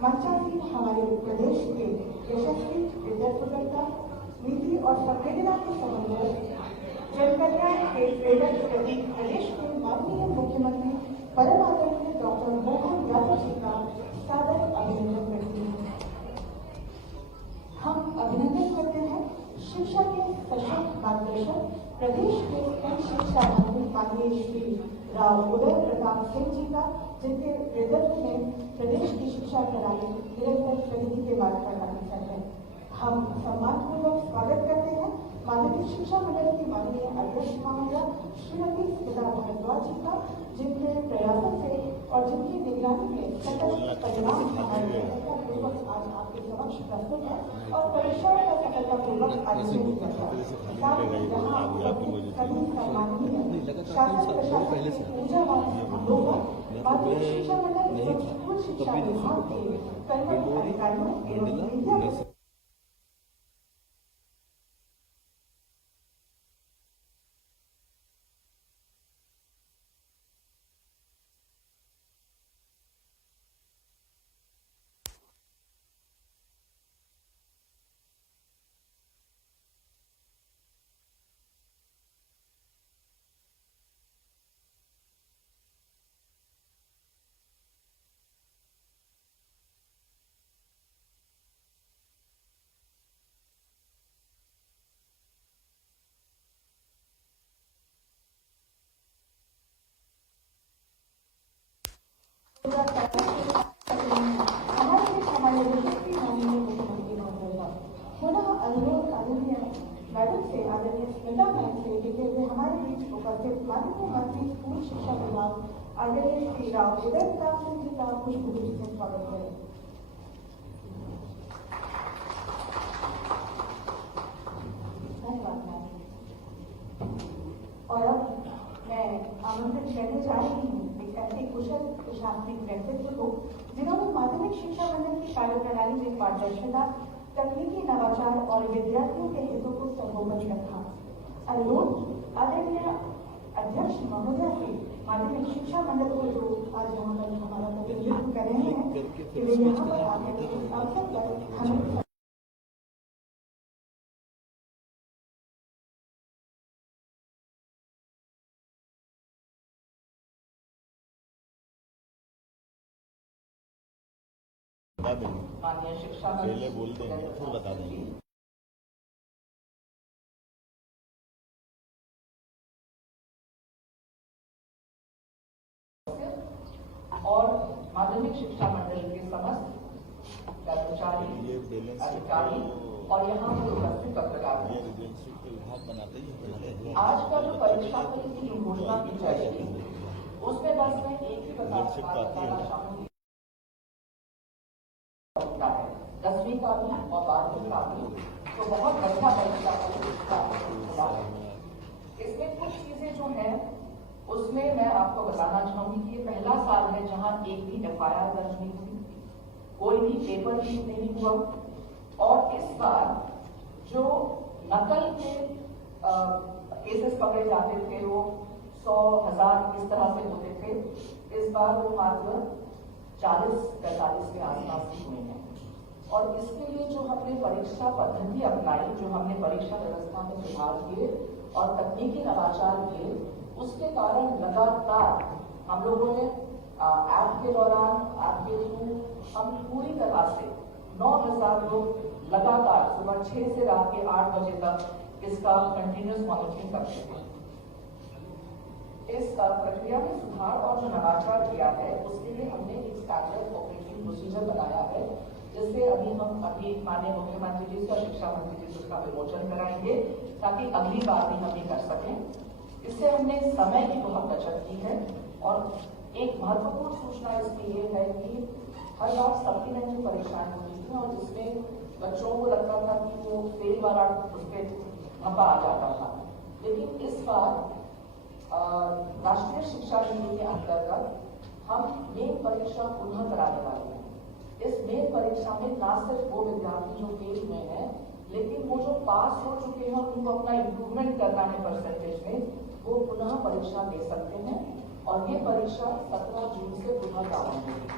मंचासीन हमारे प्रदेश के यशस्वी विद्यार्थीकर्ता नीति और संवेदना के समन्वय जनकल्याण के प्रेरक प्रतीक प्रदेश के माननीय मुख्यमंत्री परम आदरणीय डॉक्टर मोहन यादव जी का सादर अभिनंदन करती हूँ। हम अभिनंदन करते हैं शिक्षा के सशक्त मार्गदर्शक प्रदेश के कई शिक्षा मंत्री माननीय श्री राव उदय प्रताप सिंह जी का, जिनके नेतृत्व में प्रदेश की शिक्षा प्रणाली निरंतर प्रगति के मार्ग पर अग्रसर है। हम सम्मानपूर्वक स्वागत करते हैं माननीय शिक्षा मंडल की माननीय अध्यक्ष महोदया श्रीमती स्मिता भारद्वाज जी का, जिनके प्रयासों से और जिनकी निगरानी में सतत परिणाम हमारे सफलतापूर्वक आज आपके समक्ष प्रस्तुत है और परीक्षाओं का सफलतापूर्वक आयोजन किया है। सभी सम्माननीय शासन प्रशासन की ऊर्जावान लोगों, माध्यमिक शिक्षा मंडल एवं स्कूल शिक्षा विभाग के कर्मचारी अधिकारियों एवं मीडिया मैडम से आदरणीय स्मिता मैम से टिके हुए हमारे बीच उपस्थित माननीय मंत्री स्कूल शिक्षा विभाग आदरणीय श्री राव उदय प्रताप सिंह जी का पुष्पगुच्छ से स्वागत करें। धन्यवाद मैम। और अब मैं आमंत्रित करने जा रही हूँ एक ऐसे कुशल प्रशासनिक व्यक्तित्व को जिन्होंने माध्यमिक शिक्षा मंडल की कार्य प्रणाली में पारदर्शिता, तकनीकी नवाचार और विद्यार्थियों के हितों को सर्वोपरि रखा। अनुरोध आदरणीय अध्यक्ष महोदया से माध्यमिक शिक्षा मंडल को जो आज यहाँ पर हमारा प्रतिनिधित्व कर रहे हैं कि वे यहाँ पर आकर इस अवसर पर हमें माननीय शिक्षा पहले बोलते हैं फिर बता देंगे। और माध्यमिक शिक्षा मंडल के समस्त कर्मचारी, अधिकारी और यहाँ पर उपस्थित पत्रकार आज का जो परीक्षा फल की घोषणा की जाएगी उसमें बस मैं एक ही बताना चाहूंगी। 10वीं का भी और 12वीं का भी तो बहुत अच्छा परीक्षा इसमें कुछ चीजें जो हैं उसमें मैं आपको बताना चाहूंगी कि ये पहला साल है जहां एक भी FIR दर्ज नहीं हुई, कोई भी पेपर लीक नहीं हुआ और इस बार जो नकल के केसेस पकड़े जाते थे वो 100,000 इस तरह से होते थे, इस बार वो मात्र 40-45 के आसपास ही हुए हैं। और इसके लिए जो हमने परीक्षा पद्धति अपनाई, जो हमने परीक्षा व्यवस्था में सुधार किए और तकनीकी नवाचार किए, उसके कारण लगातार हम लोगों ने ऐप के दौरान, ऐप के थ्रू हम पूरी तरह से 9,000 लोग लगातार सुबह 6 से रात के 8 बजे तक इसका कंटिन्यूस मॉनिटरिंग करते थे। इस प्रक्रिया में सुधार और जो नवाचार किया है उसके लिए हमने एक स्टैंडर्ड ऑपरेटिंग प्रोसीजर बनाया है, जिससे अभी माननीय मुख्यमंत्री जी और शिक्षा मंत्री जी उसका विमोचन कराएंगे ताकि अगली बार भी हम ये कर सकें। इससे हमने समय की बहुत बचत की है और एक महत्वपूर्ण सूचना इसकी ये है कि हर बार सप्लीमेंट्री परीक्षाएं होती थी और जिसमें बच्चों को लगता था कि वो फेल वाला उस पर धब्बा आ जाता था, लेकिन इस बार राष्ट्रीय शिक्षा नीति के अंतर्गत हम मेन परीक्षा पुनः कराने वाले हैं। इस मेन परीक्षा में न सिर्फ वो विद्यार्थी जो फेल हुए हैं, लेकिन वो जो पास हो चुके हैं और उनको अपना इम्प्रूवमेंट करना है परसेंटेज में, वो पुनः परीक्षा दे सकते हैं और ये परीक्षा 17 जून से पुनः प्रारंभ होगी।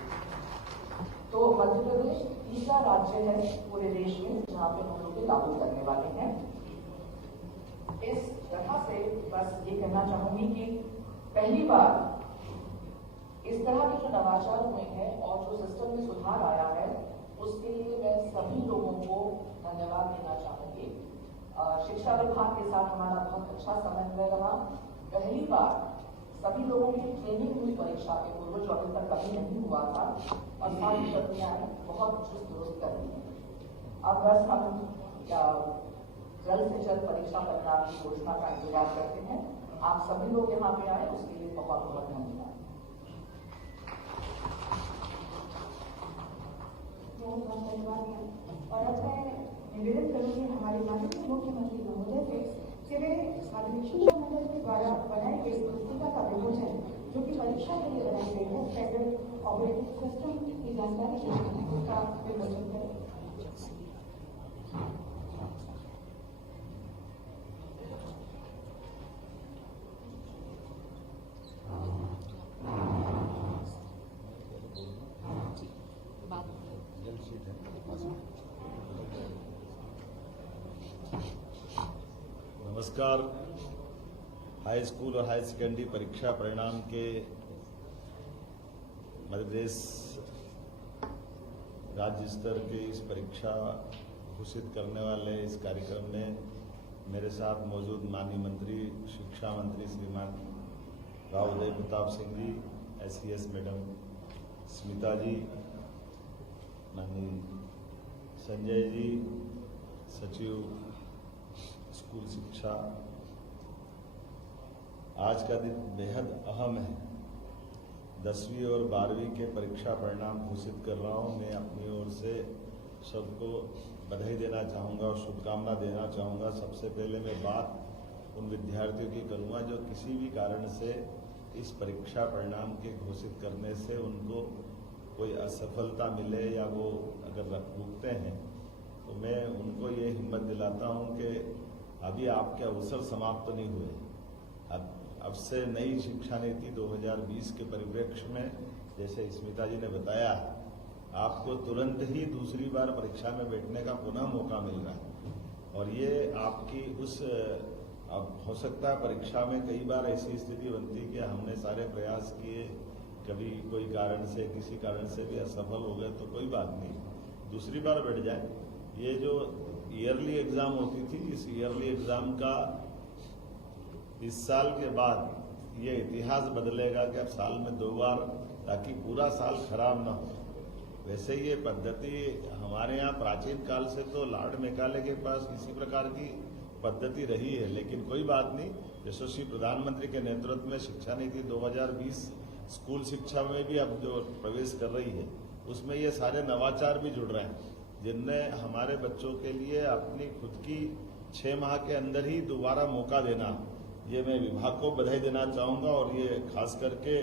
तो मध्य प्रदेश तीसरा राज्य है पूरे देश में जहाँ पे हम लोग लागू करने वाले हैं। इस तरह से बस ये कहना चाहूंगी कि पहली बार इस तरह के जो नवाचार हुए हैं और जो सिस्टम में सुधार आया है उसके लिए मैं सभी लोगों को धन्यवाद देना चाहूंगी। शिक्षा विभाग के साथ हमारा बहुत अच्छा समन्वय रहा। पहली बार सभी लोगों की ट्रेनिंग हुई परीक्षा के पूर्व, जो अभी तक कभी नहीं हुआ था, और सारी प्रक्रियाएं बहुत चुस्त दुरुस्त कर दी हैं। अब बस हम जल्द से जल्द परीक्षा परिणाम की घोषणा का इंतजार करते हैं। आप सभी लोग यहाँ पे आए उसके लिए बहुत बहुत धन्यवाद। और अब मैं निवेदन करूंगी हमारे माननीय मुख्यमंत्री महोदय से वे माध्यमिक शिक्षा मंडल के द्वारा बनाई गई पुस्तिका का विमोचन जो कि परीक्षा के लिए बनाई गई है फेडरल ऑपरेटिंग सिस्टम की जानकारी उसका विमोचन करें। नमस्कार। हाई स्कूल और हाई सेकेंडरी परीक्षा परिणाम के मध्य प्रदेश राज्य स्तर के इस परीक्षा घोषित करने वाले इस कार्यक्रम में मेरे साथ मौजूद माननीय मंत्री शिक्षा मंत्री श्रीमान राव उदय प्रताप सिंह जी, SES मैडम स्मिता जी, माननीय संजय जी, सचिव स्कूल शिक्षा। आज का दिन बेहद अहम है। 10वीं और 12वीं के परीक्षा परिणाम घोषित कर रहा हूं। मैं अपनी ओर से सबको बधाई देना चाहूँगा और शुभकामना देना चाहूँगा। सबसे पहले मैं बात उन विद्यार्थियों की करूँगा जो किसी भी कारण से इस परीक्षा परिणाम के घोषित करने से उनको कोई असफलता मिले या वो अगर रुकते हैं तो मैं उनको ये हिम्मत दिलाता हूँ कि अभी आपके अवसर समाप्त नहीं हुए। अब से नई शिक्षा नीति 2020 के परिप्रेक्ष्य में, जैसे स्मिता जी ने बताया, आपको तुरंत ही दूसरी बार परीक्षा में बैठने का पुनः मौका मिल रहा है। और ये आपकी अब हो सकता है परीक्षा में कई बार ऐसी स्थिति बनती कि हमने सारे प्रयास किए, कभी कोई कारण से किसी कारण से भी असफल हो गए तो कोई बात नहीं, दूसरी बार बैठ जाए। ये जो ईयरली एग्जाम होती थी, इस ईयरली एग्जाम का इस साल के बाद ये इतिहास बदलेगा कि अब साल में 2 बार, ताकि पूरा साल खराब ना हो। वैसे ये पद्धति हमारे यहाँ प्राचीन काल से तो लॉर्ड मेकाले के पास इसी प्रकार की पद्धति रही है, लेकिन कोई बात नहीं। यशस्वी प्रधानमंत्री के नेतृत्व में शिक्षा नीति 2020 स्कूल शिक्षा में भी अब जो प्रवेश कर रही है उसमें ये सारे नवाचार भी जुड़ रहे हैं, जिनमें हमारे बच्चों के लिए अपनी खुद की 6 माह के अंदर ही दोबारा मौका देना, ये मैं विभाग को बधाई देना चाहूँगा। और ये खास करके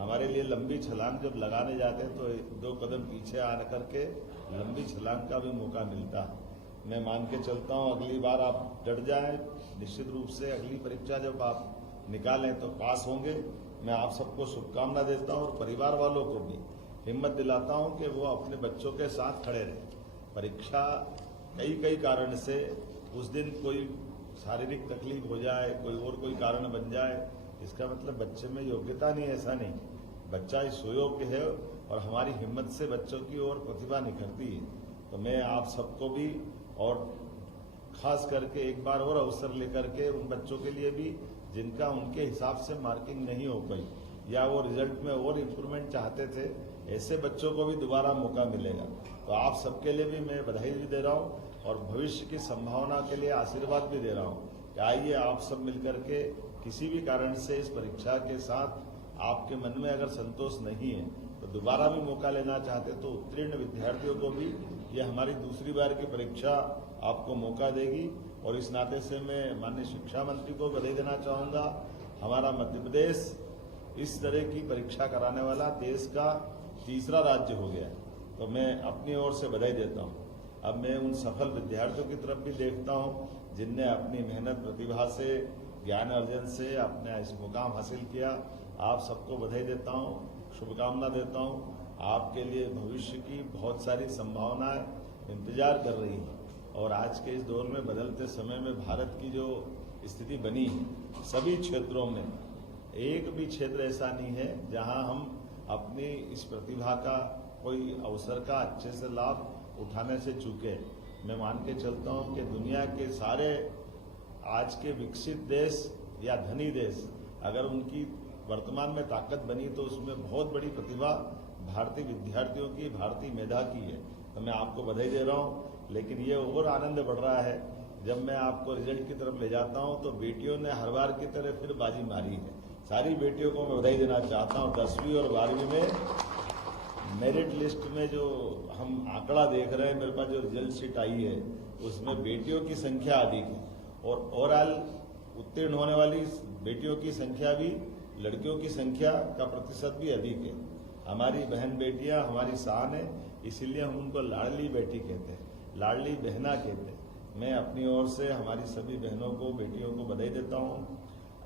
हमारे लिए लंबी छलांग जब लगाने जाते हैं तो 2 कदम पीछे आ करके लंबी छलांग का भी मौका मिलता है। मैं मान के चलता हूँ अगली बार आप डट जाएं, निश्चित रूप से अगली परीक्षा जब आप निकालें तो पास होंगे। मैं आप सबको शुभकामना देता हूँ और परिवार वालों को भी हिम्मत दिलाता हूँ कि वो अपने बच्चों के साथ खड़े रहें। परीक्षा कई कारण से उस दिन कोई शारीरिक तकलीफ हो जाए, कोई कारण बन जाए, इसका मतलब बच्चे में योग्यता नहीं, ऐसा नहीं। बच्चा सुयोग्य है और हमारी हिम्मत से बच्चों की ओर प्रतिभा निखरती है। तो मैं आप सबको भी और खास करके एक बार और अवसर लेकर के उन बच्चों के लिए भी जिनका उनके हिसाब से मार्किंग नहीं हो पाई या वो रिजल्ट में और इम्प्रूवमेंट चाहते थे, ऐसे बच्चों को भी दोबारा मौका मिलेगा। तो आप सबके लिए भी मैं बधाई भी दे रहा हूँ और भविष्य की संभावना के लिए आशीर्वाद भी दे रहा हूँ कि आइए आप सब मिलकर के किसी भी कारण से इस परीक्षा के साथ आपके मन में अगर संतोष नहीं है तो दोबारा भी मौका लेना चाहते तो उत्तीर्ण विद्यार्थियों को भी ये हमारी दूसरी बार की परीक्षा आपको मौका देगी। और इस नाते से मैं माननीय शिक्षा मंत्री को बधाई देना चाहूँगा। हमारा मध्य प्रदेश इस तरह की परीक्षा कराने वाला देश का तीसरा राज्य हो गया है, तो मैं अपनी ओर से बधाई देता हूँ। अब मैं उन सफल विद्यार्थियों की तरफ भी देखता हूँ जिनने अपनी मेहनत प्रतिभा से ज्ञान अर्जन से अपना इस मुकाम हासिल किया। आप सबको बधाई देता हूँ, शुभकामना देता हूँ। आपके लिए भविष्य की बहुत सारी संभावनाएं इंतजार कर रही हैं। और आज के इस दौर में बदलते समय में भारत की जो स्थिति बनी है, सभी क्षेत्रों में एक भी क्षेत्र ऐसा नहीं है जहां हम अपनी इस प्रतिभा का कोई अवसर का अच्छे से लाभ उठाने से चूके। मैं मान के चलता हूं कि दुनिया के सारे आज के विकसित देश या धनी देश अगर उनकी वर्तमान में ताकत बनी तो उसमें बहुत बड़ी प्रतिभा भारतीय विद्यार्थियों की, भारतीय मेधा की है। तो मैं आपको बधाई दे रहा हूं। लेकिन ये और आनंद बढ़ रहा है जब मैं आपको रिजल्ट की तरफ ले जाता हूं तो बेटियों ने हर बार की तरह फिर बाजी मारी है। सारी बेटियों को मैं बधाई देना चाहता हूं। 10वीं और 12वीं में मेरिट लिस्ट में जो हम आंकड़ा देख रहे हैं, मेरे पास जो रिजल्ट शीट आई है उसमें बेटियों की संख्या अधिक है और ओवरऑल उत्तीर्ण होने वाली बेटियों की संख्या भी, लड़कियों की संख्या का प्रतिशत भी अधिक है। हमारी बहन बेटियां हमारी शान है, इसीलिए हम उनको लाडली बेटी कहते हैं, लाडली बहना कहते हैं। मैं अपनी ओर से हमारी सभी बहनों को, बेटियों को बधाई देता हूं।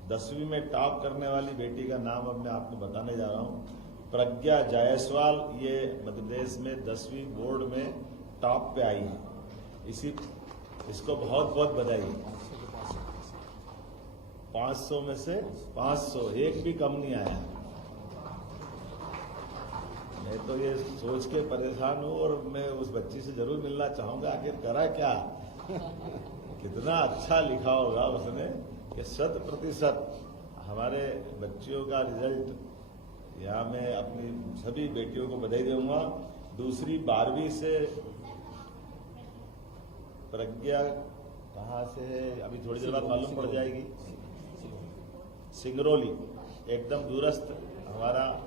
10वीं में टॉप करने वाली बेटी का नाम अब मैं आपको बताने जा रहा हूं, प्रज्ञा जायसवाल। ये मध्य प्रदेश में 10वीं बोर्ड में टॉप पे आई है। इसको बहुत बहुत बधाई। 500 में से 500, एक भी कम नहीं आया। मैं तो ये सोच के परेशान हूं और मैं उस बच्ची से जरूर मिलना चाहूंगा, आखिर करा क्या, कितना अच्छा लिखा होगा उसने कि 100% हमारे बच्चियों का रिजल्ट। यहाँ मैं अपनी सभी बेटियों को बधाई दूंगा। दूसरी 12वीं से प्रज्ञा कहाँ से है अभी थोड़ी देर बाद मालूम पड़ जाएगी। सिंगरौली, एकदम दूरस्थ हमारा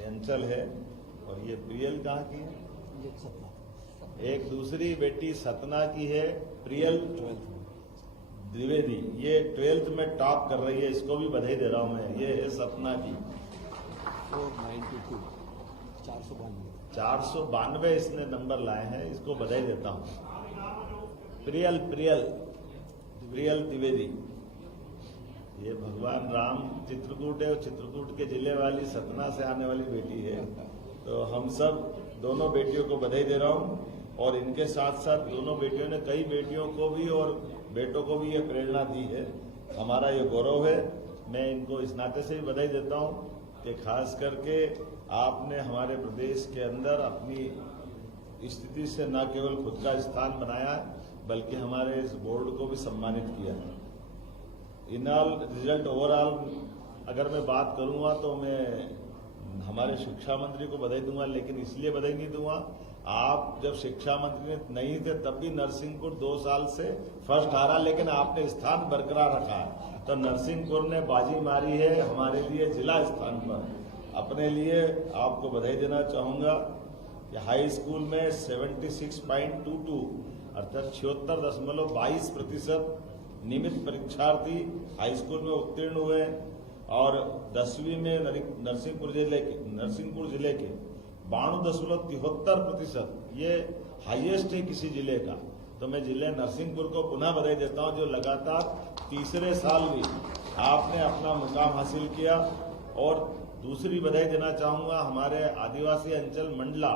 अंचल है। और ये प्रियल कहाँ की है? एक दूसरी बेटी सतना की है, प्रियल द्विवेदी। ये 12th में टॉप कर रही है, इसको भी बधाई दे रहा हूं मैं। ये है सतना की 492 इसने नंबर लाए हैं, इसको बधाई देता हूं। प्रियल द्विवेदी, ये भगवान राम चित्रकूट है और चित्रकूट के जिले वाली सतना से आने वाली बेटी है। तो हम सब दोनों बेटियों को बधाई दे रहा हूं। और इनके साथ साथ दोनों बेटियों ने कई बेटियों को भी और बेटों को भी ये प्रेरणा दी है। हमारा ये गौरव है। मैं इनको इस नाते से भी बधाई देता हूं कि खास करके आपने हमारे प्रदेश के अंदर अपनी स्थिति से न केवल खुद का स्थान बनाया बल्कि हमारे इस बोर्ड को भी सम्मानित किया है। इनऑल रिजल्ट ओवरऑल अगर मैं बात करूंगा तो मैं हमारे शिक्षा मंत्री को बधाई दूंगा, लेकिन इसलिए बधाई नहीं दूंगा, आप जब शिक्षा मंत्री नहीं थे तब भी नरसिंहपुर 2 साल से फर्स्ट आ रहा, लेकिन आपने स्थान बरकरार रखा है। तो नरसिंहपुर ने बाजी मारी है हमारे लिए जिला स्थान पर। अपने लिए आपको बधाई देना चाहूंगा कि हाई स्कूल में 76.22 अर्थात 76.22% नियमित परीक्षार्थी हाई स्कूल में उत्तीर्ण हुए। और 10वीं में नरसिंहपुर जिले के 92.73%, ये हाईएस्ट है किसी जिले का। तो मैं जिले नरसिंहपुर को पुनः बधाई देता हूं जो लगातार तीसरे साल भी आपने अपना मुकाम हासिल किया। और दूसरी बधाई देना चाहूंगा हमारे आदिवासी अंचल मंडला,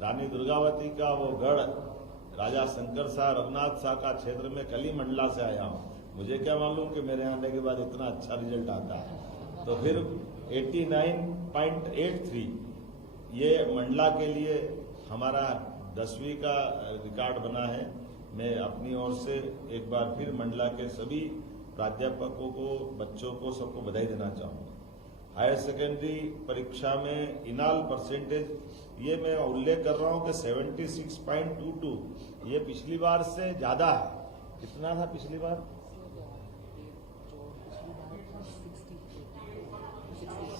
रानी दुर्गावती का वो गढ़, राजा शंकर शाह, रघुनाथ शाह का क्षेत्र में कली मंडला से आया हूं। मुझे क्या मालूम कि मेरे आने के बाद इतना अच्छा रिजल्ट आता है। तो फिर 89.83 ये मंडला के लिए हमारा 10वीं का रिकॉर्ड बना है। मैं अपनी ओर से एक बार फिर मंडला के सभी प्राध्यापकों को, बच्चों को, सबको बधाई देना चाहूंगा। हायर सेकेंडरी परीक्षा में इनाल परसेंटेज ये मैं उल्लेख कर रहा हूं कि 76.22, ये पिछली बार से ज्यादा है। कितना था पिछली बार?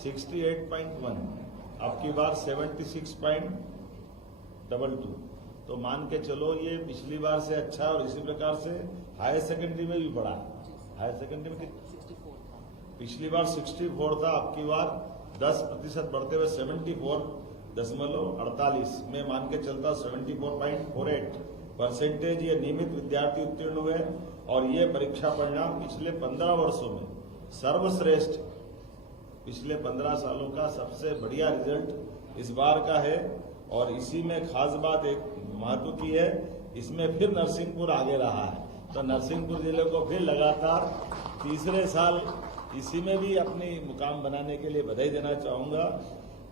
68.1, अब की बार 76.22। तो मान के चलो ये पिछली बार से अच्छा है। और इसी प्रकार से हायर सेकेंडरी में भी बढ़ा है। हायर सेकेंडरी में पिछली बार 64 था, अब की बार 10% बढ़ते हुए 74.48 में मान के चलता 74.48% ये नियमित विद्यार्थी उत्तीर्ण हुए। और ये परीक्षा परिणाम पिछले 15 वर्षों में सर्वश्रेष्ठ पिछले 15 सालों का सबसे बढ़िया रिजल्ट इस बार का है। और इसी में खास बात एक महत्व की है, इसमें फिर नरसिंहपुर आगे रहा है। तो नरसिंहपुर जिले को फिर लगातार तीसरे साल इसी में भी अपनी मुकाम बनाने के लिए बधाई देना चाहूंगा।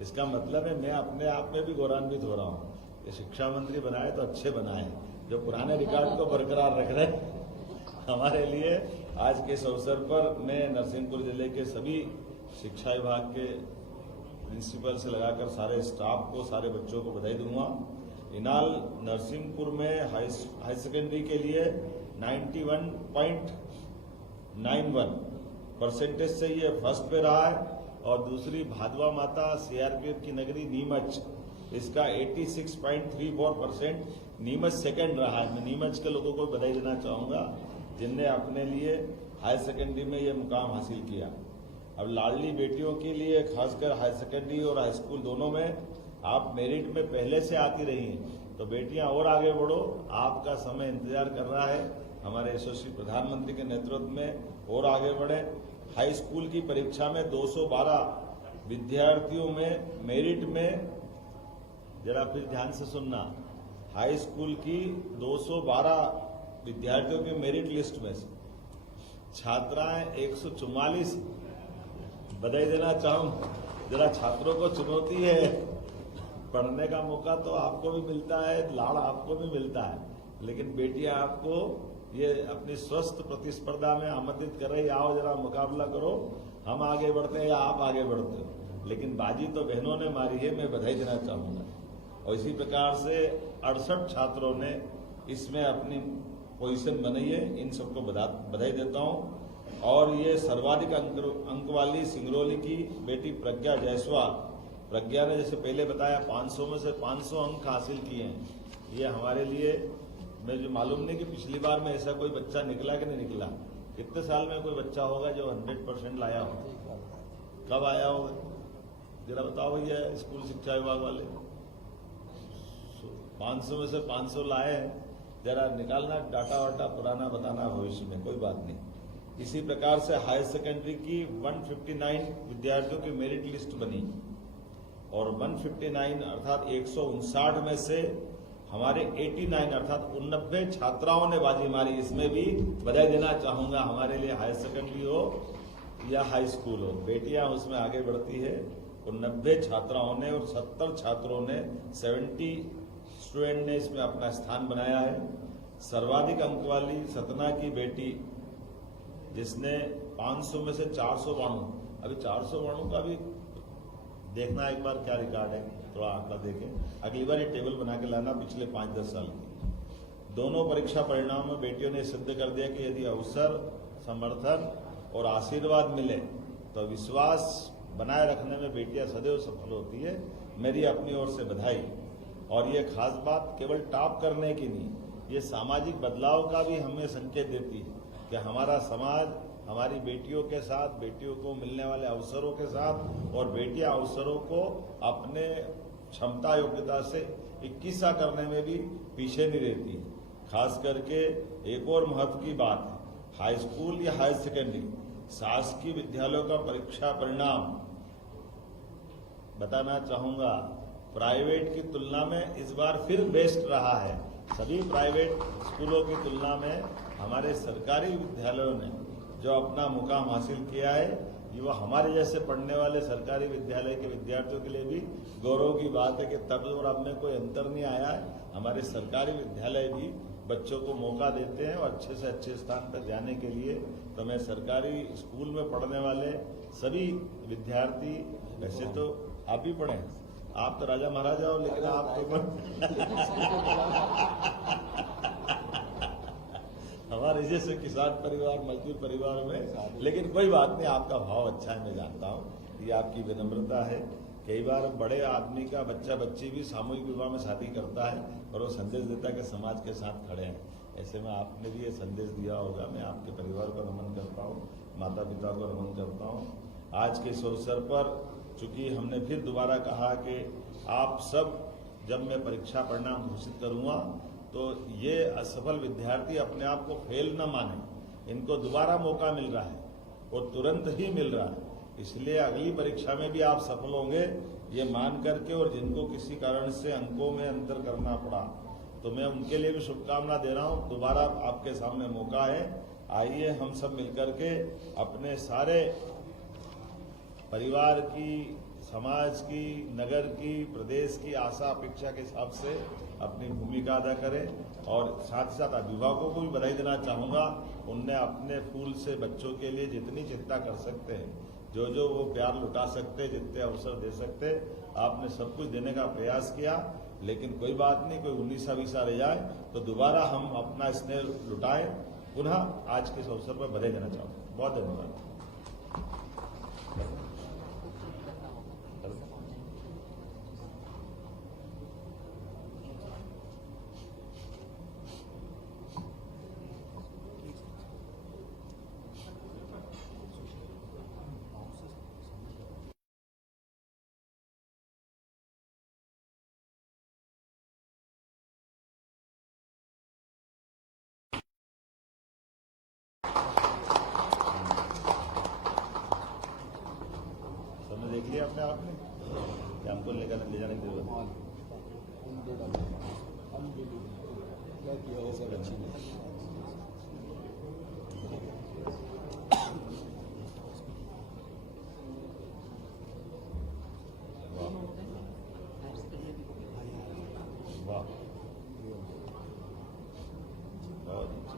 इसका मतलब है मैं अपने आप में भी गौरवान्वित हो रहा हूँ कि शिक्षा मंत्री बनाए तो अच्छे बनाए, जो पुराने रिकॉर्ड को बरकरार रख रहे हमारे लिए। आज के इस अवसर पर मैं नरसिंहपुर जिले के सभी शिक्षा विभाग के प्रिंसिपल से लगाकर सारे स्टाफ को, सारे बच्चों को बधाई दूंगा। इनाल नरसिंहपुर में हाई सेकेंडरी के लिए 91.91% से ये फर्स्ट पे रहा है। और दूसरी भादवा माता सीआरपीएफ की नगरी नीमच, इसका 86.34%, नीमच सेकंड रहा है। मैं नीमच के लोगों को बधाई देना चाहूंगा जिनने अपने लिए हाई सेकेंडरी में ये मुकाम हासिल किया। अब लाडली बेटियों के लिए खासकर हाई सेकेंडरी और हाई स्कूल दोनों में आप मेरिट में पहले से आती रही हैं, तो बेटियां और आगे बढ़ो, आपका समय इंतजार कर रहा है। हमारे यशस्वी प्रधानमंत्री के नेतृत्व में और आगे बढ़े। हाई स्कूल की परीक्षा में 212 विद्यार्थियों में मेरिट में, जरा फिर ध्यान से सुनना, हाई स्कूल की 212 विद्यार्थियों की मेरिट लिस्ट में से छात्राएं 144, बधाई देना चाहूं। जरा छात्रों को चुनौती है, पढ़ने का मौका तो आपको भी मिलता है, लाड़ आपको भी मिलता है, लेकिन बेटियां आपको ये अपनी स्वस्थ प्रतिस्पर्धा में आमंत्रित कर रही, आओ जरा मुकाबला करो, हम आगे बढ़ते हैं या आप आगे बढ़ते हो। लेकिन बाजी तो बहनों ने मारी है, मैं बधाई देना चाहूंगा। और इसी प्रकार से 68 छात्रों ने इसमें अपनी पोजीशन बनाई है, इन सबको बधाई देता हूं। और ये सर्वाधिक अंक वाली सिंगरौली की बेटी प्रज्ञा जायसवाल, प्रज्ञा ने जैसे पहले बताया 500 में से 500 अंक हासिल किए हैं। ये हमारे लिए, मैं जो मालूम नहीं कि पिछली बार में ऐसा कोई बच्चा निकला कि नहीं निकला। कितने साल में कोई बच्चा होगा जो 100% लाया हो? कब आया होगा जरा बताओ भैया, स्कूल शिक्षा विभाग वाले 500 में से 500 लाए हैं। जरा निकालना डाटा वाटा पुराना, बताना भविष्य में, कोई बात नहीं। इसी प्रकार से हायर सेकेंडरी की 159 विद्यार्थियों की मेरिट लिस्ट बनी और 159 अर्थात 159 में से हमारे 89 अर्थात 89 छात्राओं ने बाजी मारी। इसमें भी बधाई देना चाहूंगा। हमारे लिए हायर सेकेंडरी हो या हाई स्कूल हो, बेटियां उसमें आगे बढ़ती है। 89 छात्राओं ने और 70 छात्रों ने, 70 स्टूडेंट ने इसमें अपना स्थान बनाया है। सर्वाधिक अंक वाली सतना की बेटी जिसने 500 में से 492, अभी 492 का भी देखना एक बार क्या रिकॉर्ड है, थोड़ा आंकड़ा देखें। अगली बार ये टेबल बना के लाना पिछले 5-10 साल की। दोनों परीक्षा परिणाम में बेटियों ने सिद्ध कर दिया कि यदि अवसर, समर्थन और आशीर्वाद मिले तो विश्वास बनाए रखने में बेटियां सदैव सफल होती है। मेरी अपनी ओर से बधाई। और ये खास बात केवल टॉप करने की नहीं, ये सामाजिक बदलाव का भी हमें संकेत देती है कि हमारा समाज हमारी बेटियों के साथ, बेटियों को मिलने वाले अवसरों के साथ, और बेटियां अवसरों को अपने क्षमता योग्यता से 21 करने में भी पीछे नहीं रहती। खास करके एक और महत्व की बात है, हाई स्कूल या हायर सेकेंडरी शासकीय विद्यालयों का परीक्षा परिणाम बताना चाहूंगा, प्राइवेट की तुलना में इस बार फिर बेस्ट रहा है। सभी प्राइवेट स्कूलों की तुलना में हमारे सरकारी विद्यालयों ने जो अपना मुकाम हासिल किया है, ये वो हमारे जैसे पढ़ने वाले सरकारी विद्यालय के विद्यार्थियों के लिए भी गौरव की बात है कि तब और अब में कोई अंतर नहीं आया है। हमारे सरकारी विद्यालय भी बच्चों को मौका देते हैं और अच्छे से अच्छे स्थान पर जाने के लिए। तो मैं सरकारी स्कूल में पढ़ने वाले सभी विद्यार्थी, वैसे तो आप भी पढ़े, आप तो राजा महाराजा हो, लेकिन आप हमारे जैसे किसान परिवार, मजदूर परिवार में, लेकिन कोई बात नहीं, आपका भाव अच्छा है, मैं जानता हूँ। ये आपकी विनम्रता है। कई बार बड़े आदमी का बच्चा बच्ची भी सामूहिक विवाह में शादी करता है और वो संदेश देता है कि समाज के साथ खड़े हैं। ऐसे में आपने भी ये संदेश दिया होगा। मैं आपके परिवार को नमन करता हूँ, माता पिता को नमन करता हूँ। आज के इस अवसर पर चूंकि हमने फिर दोबारा कहा कि आप सब, जब मैं परीक्षा परिणाम घोषित करूंगा तो ये असफल विद्यार्थी अपने आप को फेल न माने। इनको दोबारा मौका मिल रहा है और तुरंत ही मिल रहा है। इसलिए अगली परीक्षा में भी आप सफल होंगे ये मान करके, और जिनको किसी कारण से अंकों में अंतर करना पड़ा तो मैं उनके लिए भी शुभकामना दे रहा हूं। दोबारा आपके सामने मौका है, आइए हम सब मिलकर के अपने सारे परिवार की, समाज की, नगर की, प्रदेश की आशा अपेक्षा के हिसाब से अपनी भूमिका अदा करें। और साथ ही साथ अभिभावकों को भी बधाई देना चाहूंगा, उनने अपने फूल से बच्चों के लिए जितनी चिंता कर सकते हैं, जो जो वो प्यार लुटा सकते, जितने अवसर दे सकते, आपने सब कुछ देने का प्रयास किया। लेकिन कोई बात नहीं, कोई 19-20 रह जाए तो दोबारा हम अपना स्नेह लुटाएं। पुनः आज के इस अवसर पर बधाई देना चाहूंगा। बहुत धन्यवाद। सबने देख लिया अपने आप में कि हमको लेकर ले जाने की जरूरत क्या किया हो सर अच्छी ने वाह, बहुत अच्छा।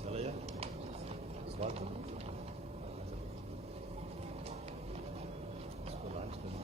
चला जा स्वागत इसको लॉन्च करो।